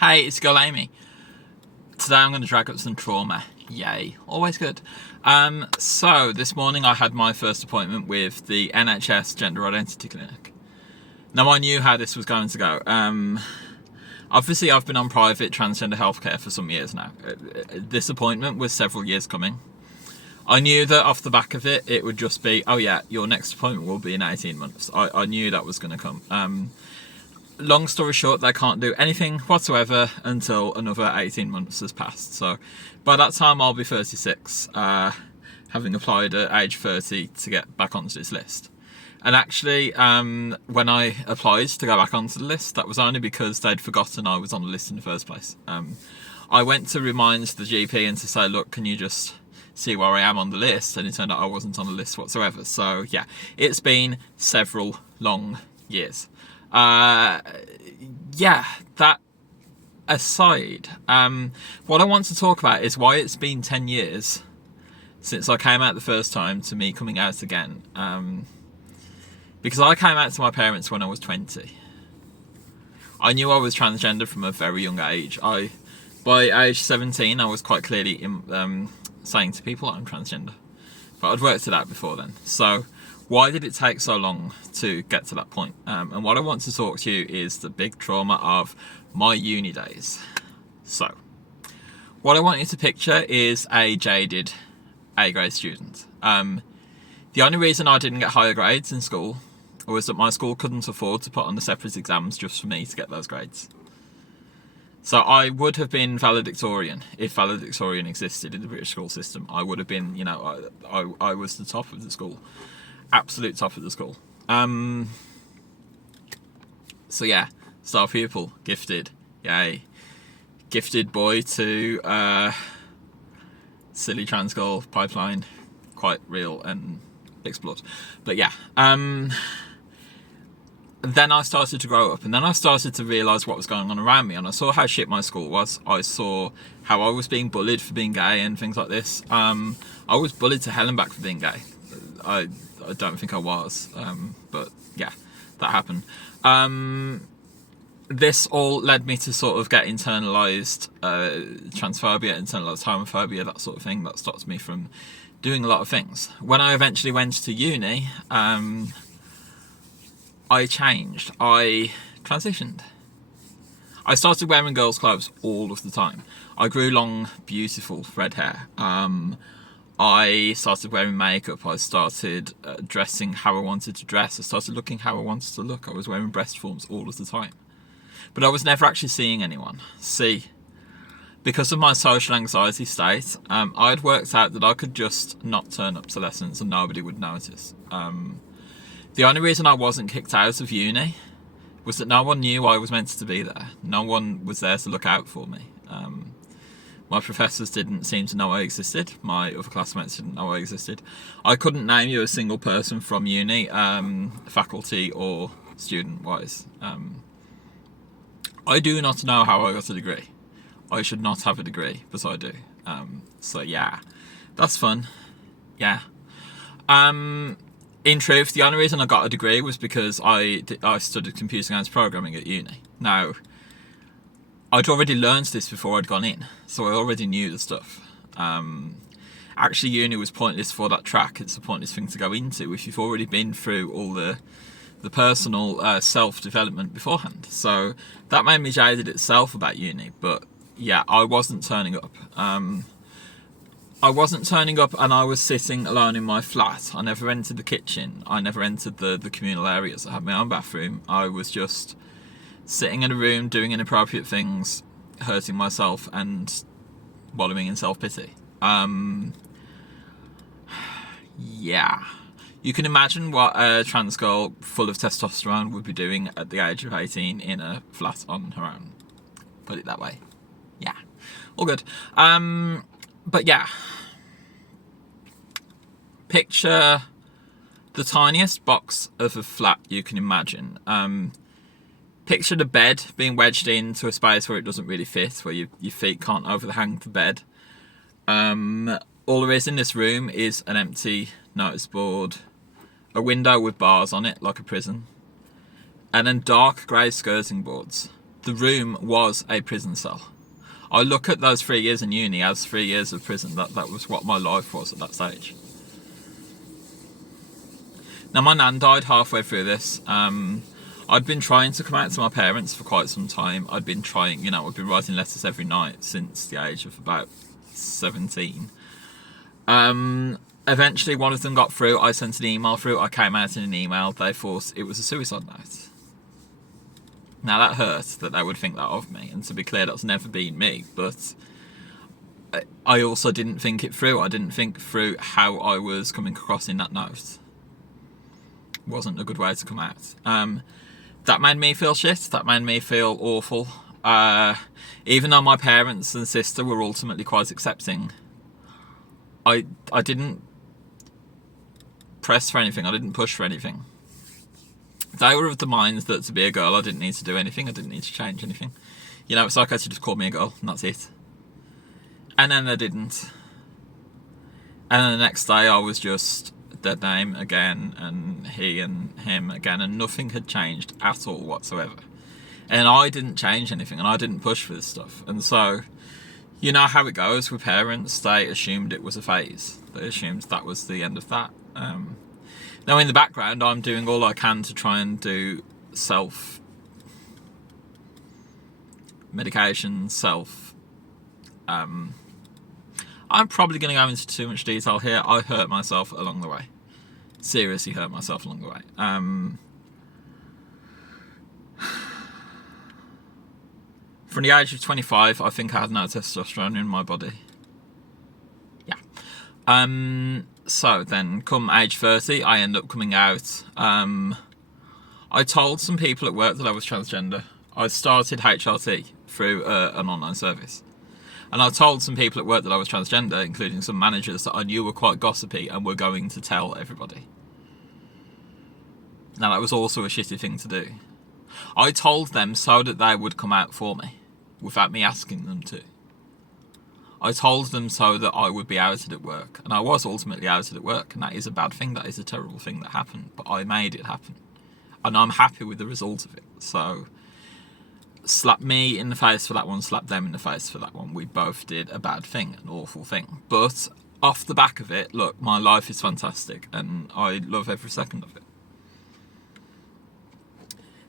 Hey, it's girl Amy. Today I'm going to drag up some trauma. Yay, always good. So this morning I had my first appointment with the NHS Gender Identity Clinic. Now I knew how this was going to go. Obviously I've been on private transgender healthcare for some years now. This appointment was several years coming. I knew that off the back of it, it would just be, oh yeah, your next appointment will be in 18 months. I knew that was going to come. Long story short, they can't do anything whatsoever until another 18 months has passed. So by that time I'll be 36, having applied at age 30 to get back onto this list. And actually, when I applied to go back onto the list, that was only because they'd forgotten I was on the list in the first place. I went to remind the GP and to say, look, can you just see where I am on the list? And it turned out I wasn't on the list whatsoever. So yeah, it's been several long years. Yeah, that aside, what I want to talk about is why it's been 10 years since I came out the first time to me coming out again. Because I came out to my parents when I was 20. I knew I was transgender from a very young age. By age 17, I was quite clearly saying to people I'm transgender. But I'd worked it out before then. So why did it take so long to get to that point? And what I want to talk to you is the big trauma of my uni days. So, what I want you to picture is a jaded A-grade student. The only reason I didn't get higher grades in school was that my school couldn't afford to put on the separate exams just for me to get those grades. So I would have been valedictorian if valedictorian existed in the British school system. I would have been, you know, I was the top of the school. Absolute top of the school. So yeah, star pupil, gifted, yay. Gifted boy to silly trans girl pipeline, quite real and explode. But yeah, then I started to grow up, and then I started to realise what was going on around me, and I saw how shit my school was. I saw how I was being bullied for being gay and things like this. I was bullied to hell and back for being gay. I don't think I was, but yeah, that happened. This all led me to sort of get internalised transphobia, internalised homophobia, that sort of thing. That stopped me from doing a lot of things. When I eventually went to uni, I changed. I transitioned. I started wearing girls' clothes all of the time. I grew long, beautiful red hair. I started wearing makeup. I started dressing how I wanted to dress. I started looking how I wanted to look. I was wearing breast forms all of the time. But I was never actually seeing anyone. See, because of my social anxiety state, I'd worked out that I could just not turn up to lessons and nobody would notice. The only reason I wasn't kicked out of uni was that no one knew I was meant to be there. No one was there to look out for me. My professors didn't seem to know I existed. My other classmates didn't know I existed. I couldn't name you a single person from uni, faculty or student-wise. I do not know how I got a degree. I should not have a degree, but I do. So yeah, that's fun. Yeah. In truth, the only reason I got a degree was because I studied computer science programming at uni. Now, I'd already learned this before I'd gone in, so I already knew the stuff. Actually, uni was pointless for that track. It's a pointless thing to go into if you've already been through all the personal self-development beforehand. So that made me jaded itself about uni. But yeah, I wasn't turning up. I wasn't turning up, and I was sitting alone in my flat. I never entered the kitchen. I never entered the communal areas. I had my own bathroom. I was just sitting in a room doing inappropriate things, hurting myself and wallowing in self-pity. Yeah. You can imagine what a trans girl full of testosterone would be doing at the age of 18 in a flat on her own. Put it that way. Yeah. All good. But yeah. Picture the tiniest box of a flat you can imagine. Picture the bed being wedged into a space where it doesn't really fit, where your feet can't overhang the bed. All there is in this room is an empty notice board, a window with bars on it like a prison, and then dark grey skirting boards. The room was a prison cell. I look at those 3 years in uni as 3 years of prison. That was what my life was at that stage. Now, my nan died halfway through this. I'd been trying to come out to my parents for quite some time. I'd been trying, I'd been writing letters every night since the age of about 17. Eventually, one of them got through. I sent an email through. I came out in an email. They thought it was a suicide note. Now, that hurts that they would think that of me. And to be clear, that's never been me. But I also didn't think it through. I didn't think through how I was coming across in that note. It wasn't a good way to come out. That made me feel shit. That made me feel awful. Even though my parents and sister were ultimately quite accepting, I didn't press for anything. I didn't push for anything. They were of the mind that to be a girl, I didn't need to do anything. I didn't need to change anything. It's okay to just call me a girl, and that's it. And then they didn't. And then the next day, I was just their name again, and he and him again, and nothing had changed at all whatsoever. And I didn't change anything, and I didn't push for this stuff. And so, you know how it goes with parents. They assumed it was a phase. They assumed that was the end of that. Now, in the background, I'm doing all I can to try and do self-medication, I'm probably going to go into too much detail here. I hurt myself along the way. Seriously hurt myself along the way. From the age of 25, I think I had no testosterone in my body. Yeah. So then, come age 30, I end up coming out. I told some people at work that I was transgender. I started HRT through an online service. And I told some people at work that I was transgender, including some managers that I knew were quite gossipy and were going to tell everybody. Now, that was also a shitty thing to do. I told them so that they would come out for me, without me asking them to. I told them so that I would be outed at work. And I was ultimately outed at work, and that is a bad thing. That is a terrible thing that happened. But I made it happen. And I'm happy with the result of it. So, slap me in the face for that one, slap them in the face for that one. We both did a bad thing, an awful thing. But off the back of it, look, my life is fantastic, and I love every second of it.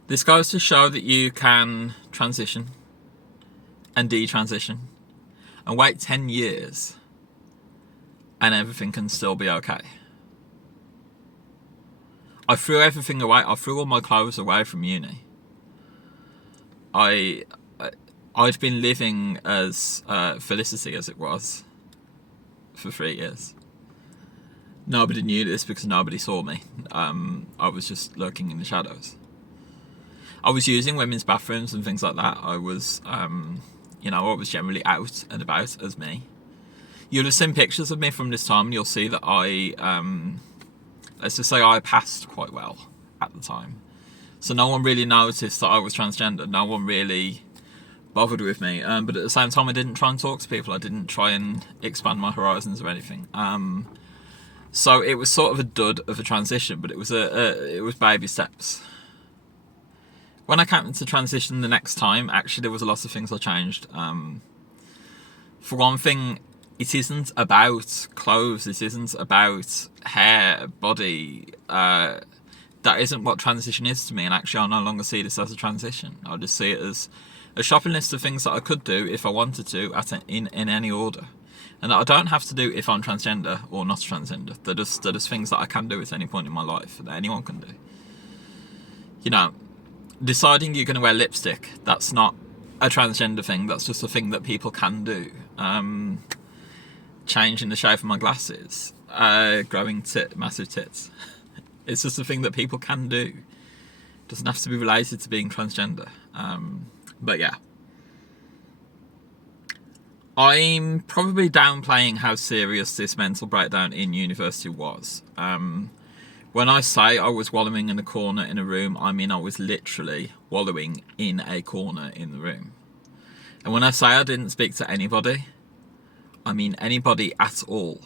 This goes to show that you can transition and detransition and wait 10 years and everything can still be okay. I threw everything away. I threw all my clothes away from uni. I'd been living as Felicity, as it was, for 3 years. Nobody knew this because nobody saw me. I was just lurking in the shadows. I was using women's bathrooms and things like that. I was, I was generally out and about as me. You'll have seen pictures of me from this time, and you'll see that let's just say I passed quite well at the time. So no one really noticed that I was transgender. No one really bothered with me. But at the same time, I didn't try and talk to people. I didn't try and expand my horizons or anything. So it was sort of a dud of a transition, but it was baby steps. When I came to transition the next time, actually there was a lot of things I changed. For one thing, it isn't about clothes. It isn't about hair, body. That isn't what transition is to me. And actually, I no longer see this as a transition. I just see it as a shopping list of things that I could do if I wanted to in any order. And that I don't have to do if I'm transgender or not transgender. They're just things that I can do at any point in my life that anyone can do. Deciding you're going to wear lipstick, that's not a transgender thing. That's just a thing that people can do. Changing the shape of my glasses, growing massive tits. It's just a thing that people can do. It doesn't have to be related to being transgender. But yeah. I'm probably downplaying how serious this mental breakdown in university was. When I say I was wallowing in a corner in a room, I mean I was literally wallowing in a corner in the room. And when I say I didn't speak to anybody, I mean anybody at all.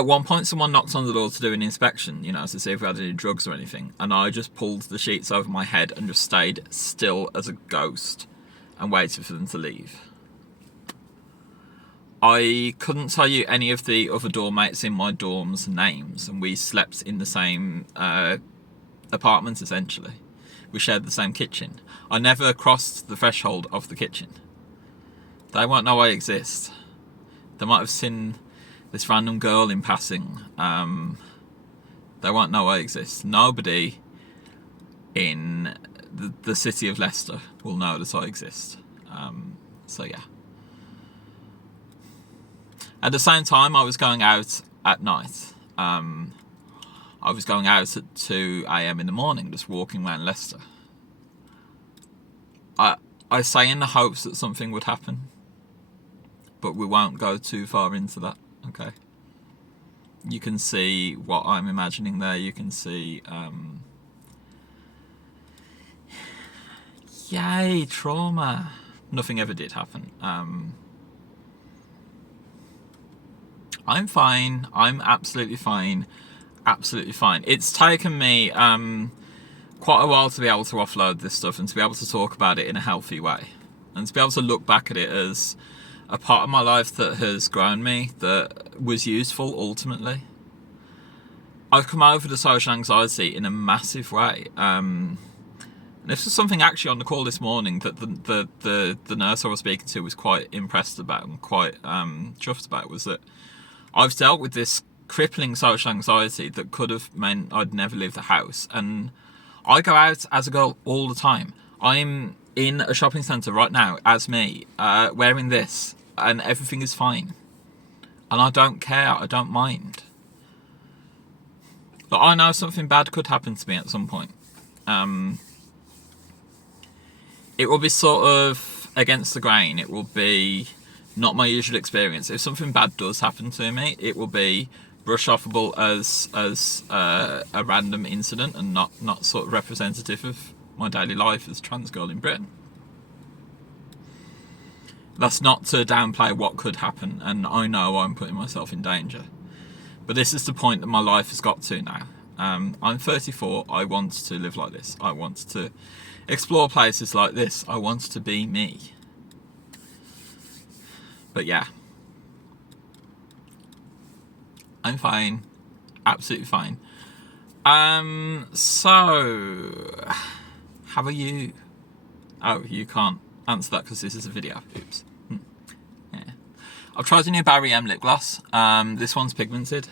At one point, someone knocked on the door to do an inspection, you know, to see if we had any drugs or anything, and I just pulled the sheets over my head and just stayed still as a ghost and waited for them to leave. I couldn't tell you any of the other doormates in my dorm's names, and we slept in the same apartment, essentially. We shared the same kitchen. I never crossed the threshold of the kitchen. They won't know I exist. They might have seen this random girl in passing. They won't know I exist. Nobody in the city of Leicester will know that I exist. So yeah. At the same time, I was going out at night. I was going out at 2 a.m. in the morning, just walking around Leicester. I say in the hopes that something would happen, but we won't go too far into that, okay? You can see what I'm imagining there. You can see... Yay, trauma. Nothing ever did happen. I'm fine. I'm absolutely fine. Absolutely fine. It's taken me quite a while to be able to offload this stuff and to be able to talk about it in a healthy way. And to be able to look back at it as a part of my life that has grown me, that was useful ultimately. I've come over the social anxiety in a massive way. And this was something actually on the call this morning that the nurse I was speaking to was quite impressed about and quite chuffed about, was that I've dealt with this crippling social anxiety that could have meant I'd never leave the house. And I go out as a girl all the time. I'm in a shopping centre right now as me, wearing this, and everything is fine. And I don't care, I don't mind. But I know something bad could happen to me at some point. It will be sort of against the grain. It will be not my usual experience. If something bad does happen to me, it will be brush offable as a random incident and not sort of representative of my daily life as a trans girl in Britain. That's not to downplay what could happen, and I know I'm putting myself in danger. But this is the point that my life has got to now. I'm 34, I want to live like this. I want to explore places like this. I want to be me. But yeah. I'm fine. Absolutely fine. So, how are you? Oh, you can't answer that because this is a video. Oops. Yeah. I've tried a new Barry M lip gloss. This one's pigmented.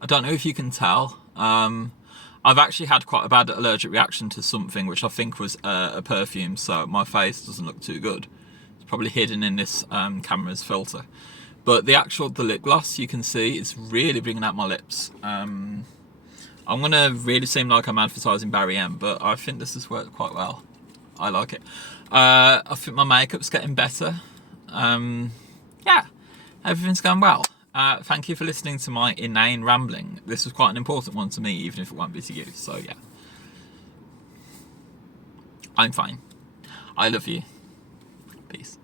I don't know if you can tell. I've actually had quite a bad allergic reaction to something which I think was a perfume, so my face doesn't look too good. It's probably hidden in this camera's filter. But the lip gloss, you can see, it's really bringing out my lips. I'm going to really seem like I'm advertising Barry M, but I think this has worked quite well. I like it. I think my makeup's getting better. Yeah, everything's going well. Thank you for listening to my inane rambling. This was quite an important one to me, even if it won't be to you. So yeah, I'm fine. I love you. Peace.